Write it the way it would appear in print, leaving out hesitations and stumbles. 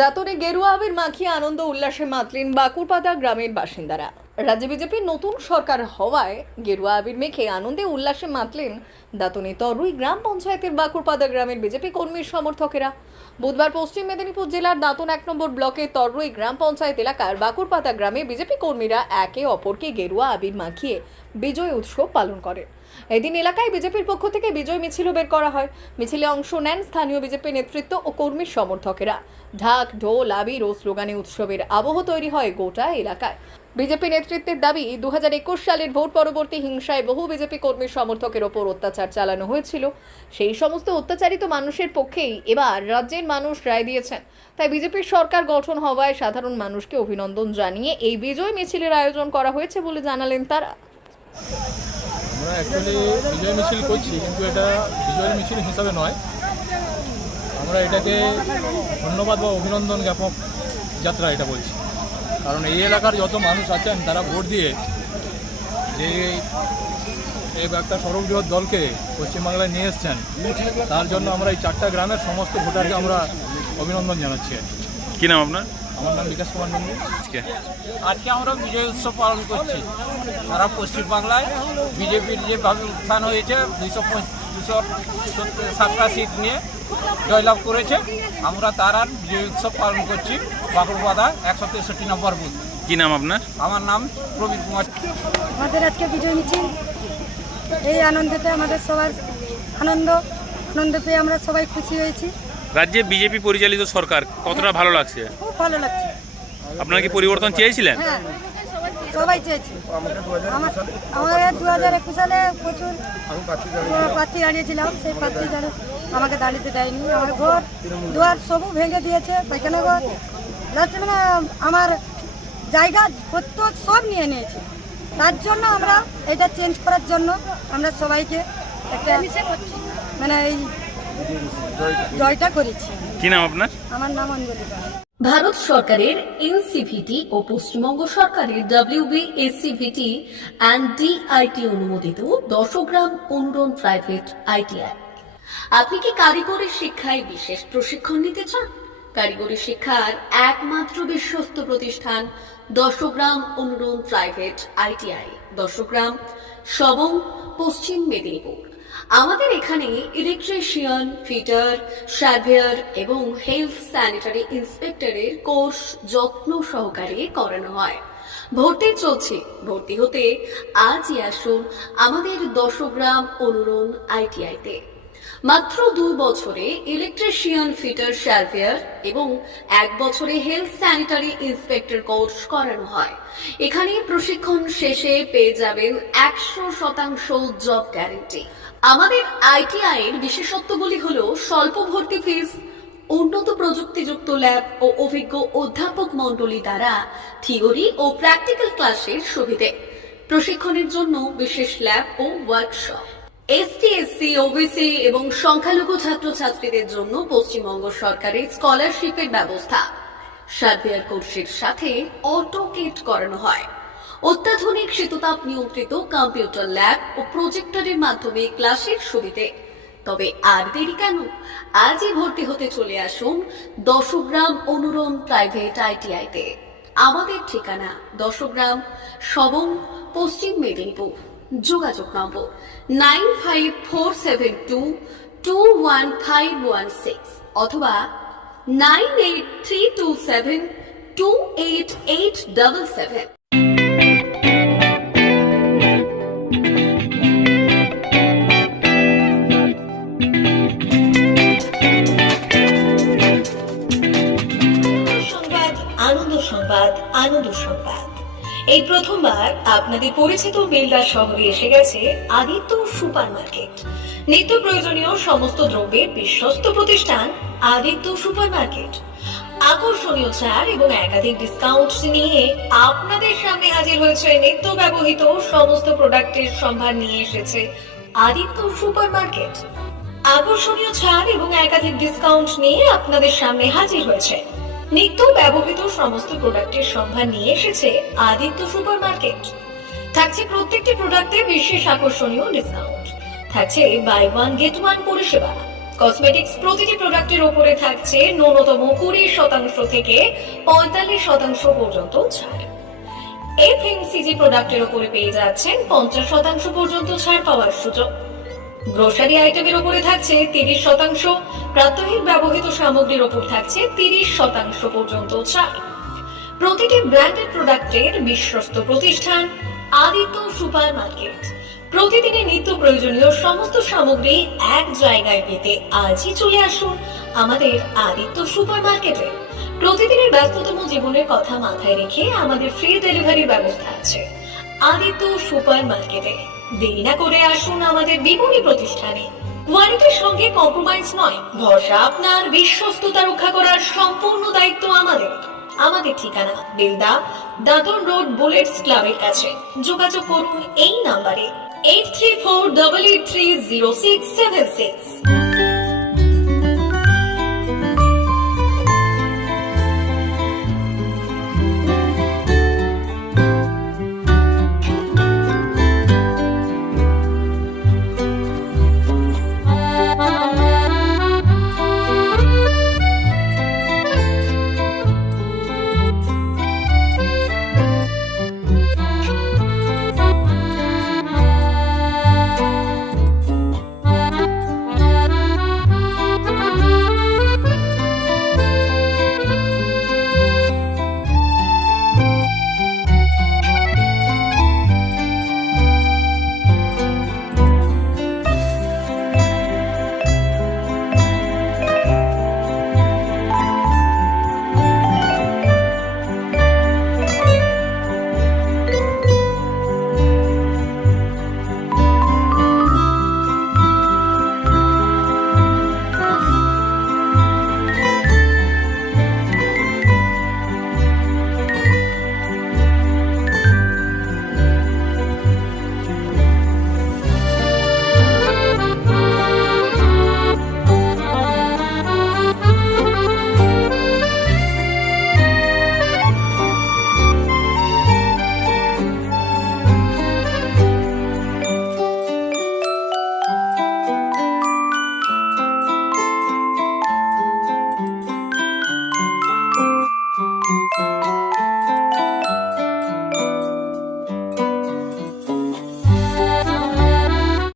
দাঁতনে গেরুয়া আবির মাখিয়ে আনন্দ উল্লাসে মাতলেন বাঁকুড়পাতা গ্রামের বাসিন্দারা। রাজ্যে বিজেপির নতুন সরকার হওয়ায় গেরুয়া আবির মেখে আনন্দে উল্লাসে মাতলেন দাঁতনে তরুই গ্রাম পঞ্চায়েতের বাঁকুড়পাতা গ্রামের বিজেপি কর্মীর সমর্থকেরা। বুধবার পশ্চিম মেদিনীপুর জেলার দাঁতন 1 নম্বর ব্লকের তরুই গ্রাম পঞ্চায়েত এলাকার বাঁকুড়পাতা গ্রামে বিজেপি কর্মীরা একে অপরকে গেরুয়া আবির মাখিয়ে বিজয় উৎসব পালন করে। এদিন এলাকায় বিজেপির পক্ষ থেকে বিজয় মিছিল বের করা হয়। মিছিলে অংশ নেন স্থানীয় বিজেপি নেতৃত্ব ও কর্মী সমর্থকেরা। ঢাক, ঢোল, আবির ও স্লোগানে উৎসবের আবহ তৈরি হয় গোটা এলাকায়। বিজেপি নেতৃত্বের দাবি, 2021 সালের ভোট পরবর্তী হিংসায় বহু বিজেপি কর্মী সমর্থকের ওপর অত্যাচার চালানো হয়েছিল। সেই সমস্ত অত্যাচারিত মানুষের পক্ষেই এবার রাজ্যের মানুষ রায় দিয়েছেন। তাই বিজেপির সরকার গঠন হওয়ায় সাধারণ মানুষকে অভিনন্দন জানিয়ে এই বিজয় মিছিলের আয়োজন করা হয়েছে বলে জানালেন তারা। আমরা অ্যাকচুয়ালি বিজয় মিছিল করছি, কিন্তু এটা বিজয় মিছিল হিসাবে নয়। আমরা এটাকে ধন্যবাদ বা অভিনন্দন জ্ঞাপক যাত্রা এটা বলছি। কারণ এই এলাকার যত মানুষ আছেন তারা ভোট দিয়ে যে একটা সর্ববৃহৎ দলকে পশ্চিমবাংলায় নিয়ে এসছেন, তার জন্য আমরা এই 4টা গ্রামের সমস্ত ভোটারকে আমরা অভিনন্দন জানাচ্ছি। কি নাম আপনার? আমার নাম বিকাশ কুমার নন্দী। আজকে আমরা বিজয় উৎসব পালন করছি। সারা পশ্চিমবাংলায় বিজেপির যেভাবে উত্থান হয়েছে, 207টা সিট নিয়ে জয়লাভ করেছে, আমরা তার আর বিজয় উৎসব পালন করছি বাঁকুড়পাতা 163 নম্বর বুথ। কি নাম আপনার? আমার নাম প্রবীর কুমার। আমাদের আজকে বিজয় মিছিল, এই আনন্দেতে আমাদের সবার আনন্দ পেয়ে আমরা সবাই খুশি হয়েছি। রাজ্যে বিজেপি পরিচালিত সরকার কতটা ভালো লাগছে? খুব ভালো লাগছে। আপনারা কি পরিবর্তন চেয়েছিলেন? হ্যাঁ, সবাই চেয়েছি। আমাদের 2021 সালে প্রচুর প্রার্থী দাঁড়িয়েছিলাম, সেই প্রার্থী আমাকে দাঁড়িতে দেয়নি। আমার ঘর দুয়ার সবু ভেঙে দিয়েছে, পায়খানা ঘর যাচ্ছে, মানে আমার জায়গা প্রত্যেক সব নিয়ে নিয়েছে। তার জন্য আমরা এটা চেঞ্জ করার জন্য আমরা সবাইকে একটা মানে এই জয়টা করেছি। কি নাম আপনার? আমার নাম অঞ্জলি। ভারত সরকারের এনসিভিটি ও পশ্চিমবঙ্গ সরকারের WBSCVT অ্যান্ড DIT অনুমোদিত 10 গ্রাম অনুরণ প্রাইভেট ITI। আপনি কি কারিগরি শিক্ষায় বিশেষ প্রশিক্ষণ নিতে চান? কারিগরি শিক্ষার একমাত্র বিশ্বস্ত প্রতিষ্ঠান 10 গ্রাম অনুরণ প্রাইভেট ITI, 10 গ্রাম, সবং, পশ্চিম মেদিনীপুর। আমাদের এখানে ইলেকট্রিশিয়ান, ফিটার, সার্ভেয়ার এবং হেলথ স্যানিটারি ইন্সপেক্টরের কোর্স যত্ন সহকারে করানো হয়। ভর্তি চলছে। ভর্তি হতে আজই আসুন আমাদের 10 গ্রাম অনুরণ ITI-তে। মাত্র 2 বছরে ইলেকট্রিশিয়ান, ফিটার, সার্ভেয়ার এবং 1 বছরে হেলথ স্যানিটারি ইন্সপেক্টর কোর্স করানো হয়। এখানে প্রশিক্ষণ শেষে পেয়ে যাবেন 100% জব গ্যারান্টি। আমাদের ITI এর বিশেষত্বগুলি হলো স্বল্প ভর্তি ফিস, উন্নত প্রযুক্তিযুক্ত ল্যাব ও অভিজ্ঞ অধ্যাপক মণ্ডলী দ্বারা থিওরি ও প্র্যাকটিক্যাল ক্লাসের সুবিধে, প্রশিক্ষণের জন্য বিশেষ ল্যাব ও ওয়ার্কশপ, ST, SC, OBC এবং সংখ্যালঘু ছাত্রছাত্রীদের জন্য পশ্চিমবঙ্গ সরকারের স্কলারশিপের ব্যবস্থা। সার্ভেয়ার কোর্সের সাথে অটোকেট করানো হয়। অত্যাধুনিক শীততাপ নিয়ন্ত্রিত কম্পিউটার ল্যাব ও প্রজেক্টরের মাধ্যমে ক্লাসের সুবিধে। তবে আর দেরি কেন? আজই ভর্তি হতে চলে আসুন 10 গ্রাম অনুরণ প্রাইভেট ITI-তে। আমাদের ঠিকানা 10 গ্রাম, সবং, পশ্চিম মেদিনীপুর। যোগাযোগ নম্বর 9547221516 অথবা 9832728877। আনন্দ সংবাদ, আনন্দ সংবাদ। এই প্রথমবার আপনাদের পরিচিত বেলদা শহরে এসে গেছে আদিত্য সুপার মার্কেট। নিত্য প্রয়োজনীয় সমস্ত দ্রব্যের বিশ্বস্ত প্রতিষ্ঠান আদিত্য সুপার মার্কেট। আকর্ষণীয় ছাড় এবং একাধিক ডিসকাউন্ট নিয়ে আপনাদের সামনে হাজির হয়েছে। নিত্য ব্যবহৃত সমস্ত প্রোডাক্টের সম্ভার নিয়ে এসেছে আদিত্য সুপার মার্কেট। আকর্ষণীয় ছাড় এবং একাধিক ডিসকাউন্ট নিয়ে আপনাদের সামনে হাজির হয়েছে। নিত্য ব্যবহৃত সমস্ত প্রোডাক্টের সম্ভার নিয়ে এসেছে আদিত্য সুপার মার্কেট। থাকছে প্রত্যেকটি প্রোডাক্টে বিশেষ আকর্ষণীয় ডিসকাউন্ট। থাকছে বাই ওয়ান গেট ওয়ান পরিষেবা। কসমেটিক্স প্রতিটি প্রোডাক্টের উপরে থাকছে ন্যূনতম 20% থেকে 45% পর্যন্ত ছাড়। এফএমসিজি প্রোডাক্টের উপরে পেয়ে যাচ্ছেন 50% পর্যন্ত ছাড় পাওয়ার সুযোগ। গ্রোসারি আইটেমের উপরে থাকছে 30%, প্রাত্যহিক ব্যবহৃত সামগ্রীর উপর থাকছে 30% পর্যন্ত ছাড়। প্রতিটি ব্র্যান্ডেড প্রোডাক্টের বিশ্বস্ত প্রতিষ্ঠান আদিত্য সুপার মার্কেট। প্রতিদিনের নিত্য প্রয়োজনীয় সমস্ত সামগ্রী এক জায়গায় পেতে আজই চলে আসুন আমাদের আদিত্য সুপার মার্কেটে। প্রতিদিনের ব্যস্ততম জীবনের কথা মাথায় রেখে আমাদের ফ্রি ডেলিভারি ব্যবস্থা আছে আদিত্য সুপার মার্কেটে। দেরি না করে আসুন আমাদের বিপণী প্রতিষ্ঠানে। কোয়ালিটির সঙ্গে কম্প্রোমাইজ নয়, ভরসা আপনার, বিশ্বস্ততা রক্ষা করার সম্পূর্ণ দায়িত্ব আমাদের। আমাদের ঠিকানা বেলদা, দাঁতন রোড, বুলেটস ক্লাবের কাছে। যোগাযোগ করুন এই নাম্বারে 8348830676।